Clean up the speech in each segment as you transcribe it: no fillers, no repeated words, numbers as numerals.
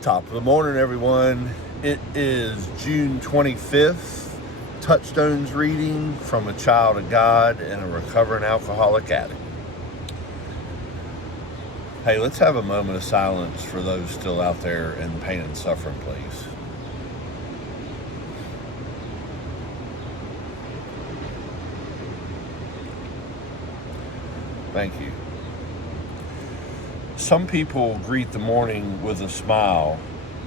Top of the morning, everyone. It is June 25th. Touchstones reading from a child of God and a recovering alcoholic addict. Hey, let's have a moment of silence for those still out there in pain and suffering, please. Thank you. Some people greet the morning with a smile,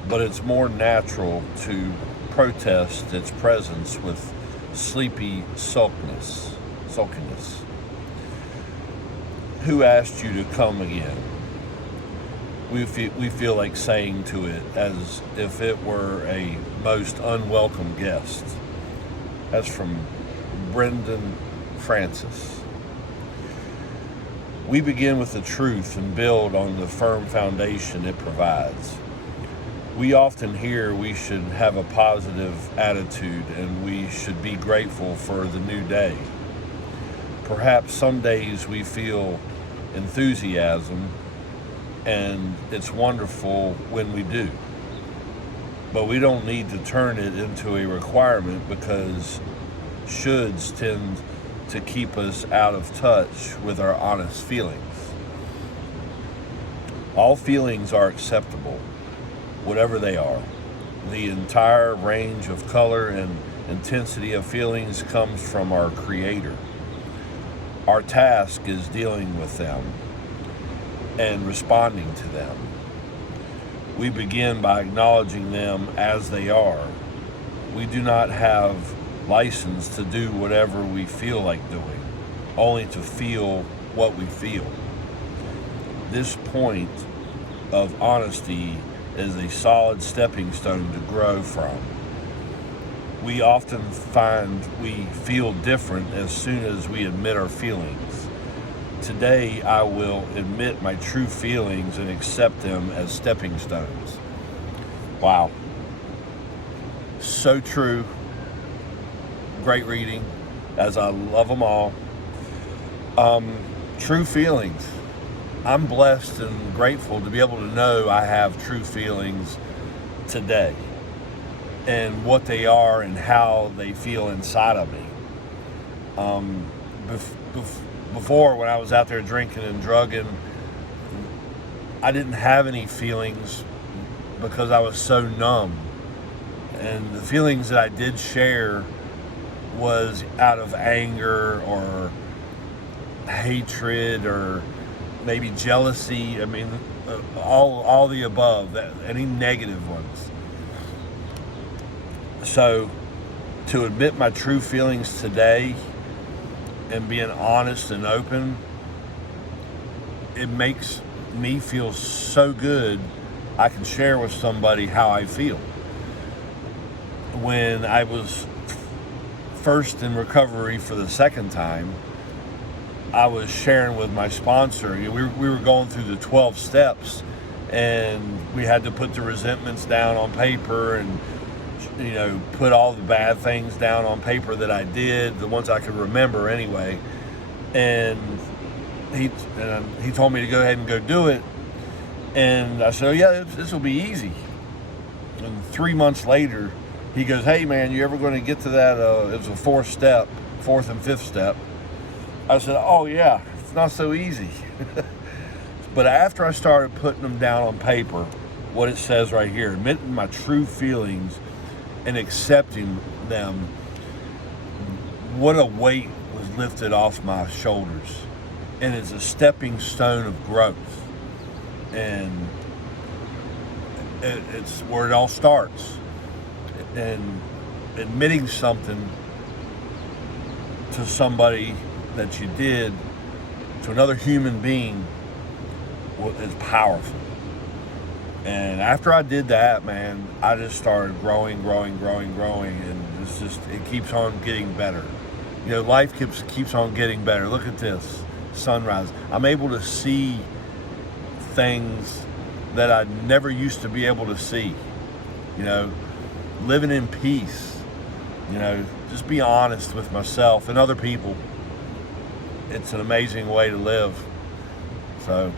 but it's more natural to protest its presence with sleepy sulkiness. Who asked you to come again? We feel like saying to it as if it were a most unwelcome guest. That's from Brendan Francis. We begin with the truth and build on the firm foundation it provides. We often hear we should have a positive attitude and we should be grateful for the new day. Perhaps some days we feel enthusiasm, and it's wonderful when we do. But we don't need to turn it into a requirement, because shoulds tend to keep us out of touch with our honest feelings. All feelings are acceptable, whatever they are. The entire range of color and intensity of feelings comes from our Creator. Our task is dealing with them and responding to them. We begin by acknowledging them as they are. We do not have license to do whatever we feel like doing, only to feel what we feel. This point of honesty is a solid stepping stone to grow from. We often find we feel different as soon as we admit our feelings. Today, I will admit my true feelings and accept them as stepping stones. Wow. So true. Great reading, as I love them all. True feelings. I'm blessed and grateful to be able to know I have true feelings today, and what they are and how they feel inside of me. Before, when I was out there drinking and drugging, I didn't have any feelings because I was so numb. And the feelings that I did share was out of anger or hatred or maybe jealousy. I mean, all the above, any negative ones. So to admit my true feelings today and being honest and open, it makes me feel so good. I can share with somebody how I feel. When I was first in recovery for the second time, I was sharing with my sponsor. We were going through the 12 steps, and we had to put the resentments down on paper and put all the bad things down on paper that I did, the ones I could remember anyway. And he told me to go ahead and go do it. And I said, oh yeah, this will be easy. And 3 months later, he goes, hey man, you ever going to get to that? It was a fourth and fifth step. I said, oh yeah, it's not so easy. But after I started putting them down on paper, what it says right here, admitting my true feelings and accepting them, what a weight was lifted off my shoulders. And it's a stepping stone of growth. And it's where it all starts. And admitting something to somebody that you did, to another human being, is powerful. And after I did that, man, I just started growing, and it keeps on getting better. Life keeps on getting better. Look at this sunrise. I'm able to see things that I never used to be able to see. Living in peace. Just be honest with myself and other people. It's an amazing way to live. So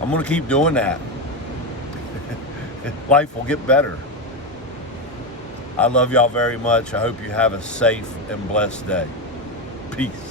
I'm going to keep doing that. life will get better. I love y'all very much. I hope you have a safe and blessed day. Peace.